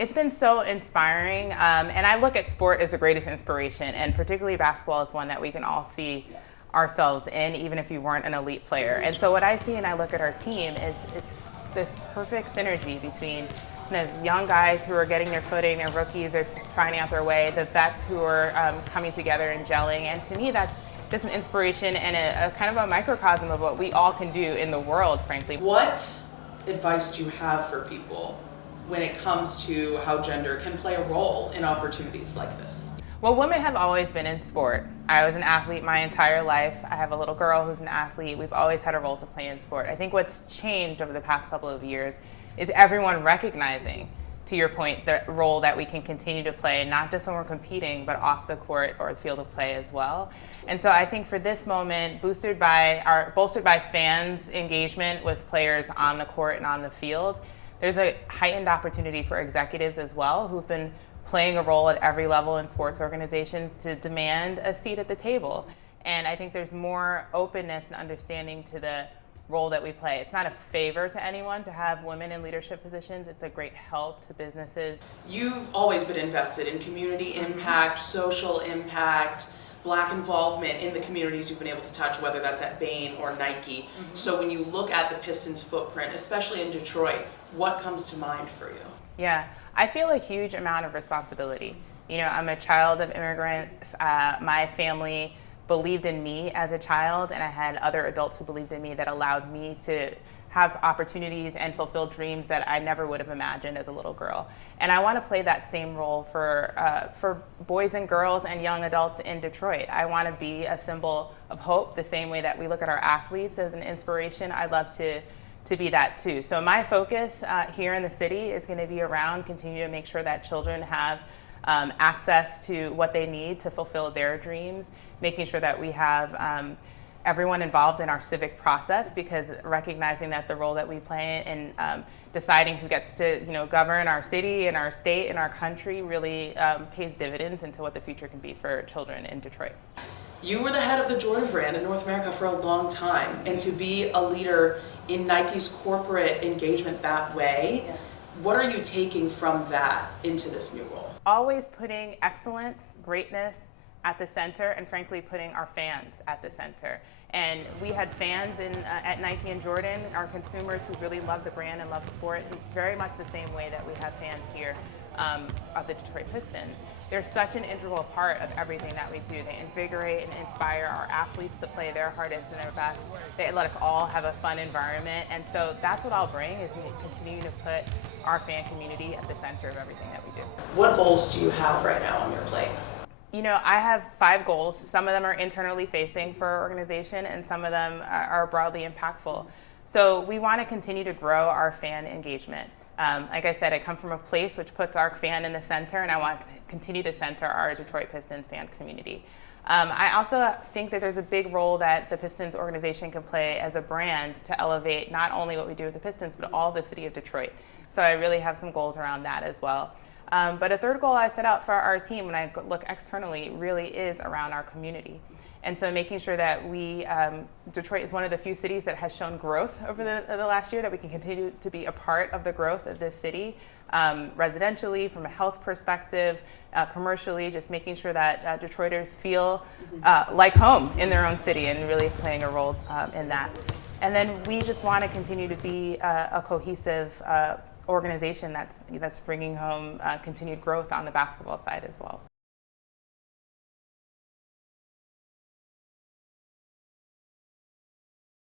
It's been so inspiring, and I look at sport as the greatest inspiration, and particularly basketball is one that we can all see ourselves in, even if you weren't an elite player. And so what I see and I look at our team is this perfect synergy between young guys who are getting their footing, their rookies are finding out their way, the vets who are coming together and gelling. And to me, that's just an inspiration and a kind of a microcosm of what we all can do in the world, frankly. What advice do you have for people when it comes to how gender can play a role in opportunities like this? Well, women have always been in sport. I was an athlete my entire life. I have a little girl who's an athlete. We've always had a role to play in sport. I think what's changed over the past couple of years is everyone recognizing, to your point, the role that we can continue to play, not just when we're competing, but off the court or the field of play as well. And so I think for this moment, bolstered by fans' engagement with players on the court and on the field, there's a heightened opportunity for executives as well who've been playing a role at every level in sports organizations to demand a seat at the table. And I think there's more openness and understanding to the role that we play. It's not a favor to anyone to have women in leadership positions. It's a great help to businesses. You've always been invested in community impact, social impact, Black involvement in the communities you've been able to touch, whether that's at Bain or Nike. So when you look at the Pistons' footprint, especially in Detroit, what comes to mind for you? Yeah, I feel a huge amount of responsibility. You know, I'm a child of immigrants. My family believed in me as a child, and I had other adults who believed in me that allowed me to have opportunities and fulfill dreams that I never would have imagined as a little girl. And I want to play that same role for boys and girls and young adults in Detroit. I want to be a symbol of hope, the same way that we look at our athletes as an inspiration. I'd love to be that too. So my focus here in the city is going to be around continuing to make sure that children have access to what they need to fulfill their dreams, making sure that we have everyone involved in our civic process, because recognizing that the role that we play in deciding who gets to govern our city and our state and our country really pays dividends into what the future can be for children in Detroit. You were the head of the Jordan brand in North America for a long time, and to be a leader in Nike's corporate engagement that way, what are you taking from that into this new role? Always putting excellence, greatness at the center, and frankly putting our fans at the center. And we had fans at Nike and Jordan, our consumers who really love the brand and love sport, in very much the same way that we have fans here of the Detroit Pistons. They're such an integral part of everything that we do. They invigorate and inspire our athletes to play their hardest and their best. They let us all have a fun environment. And so that's what I'll bring, is continue to put our fan community at the center of everything that we do. What goals do you have right now on your plate? You know, I have 5 goals. Some of them are internally facing for our organization, and some of them are broadly impactful. So we want to continue to grow our fan engagement. Like I said, I come from a place which puts our fan in the center, and I want to continue to center our Detroit Pistons fan community. I also think that there's a big role that the Pistons organization can play as a brand to elevate not only what we do with the Pistons, but all the city of Detroit. So I really have some goals around that as well. But a third goal I set out for our team when I look externally really is around our community. And so making sure that Detroit is one of the few cities that has shown growth over the last year, that we can continue to be a part of the growth of this city, residentially, from a health perspective, commercially, just making sure that Detroiters feel like home in their own city, and really playing a role in that. And then we just want to continue to be a cohesive organization that's bringing home continued growth on the basketball side as well.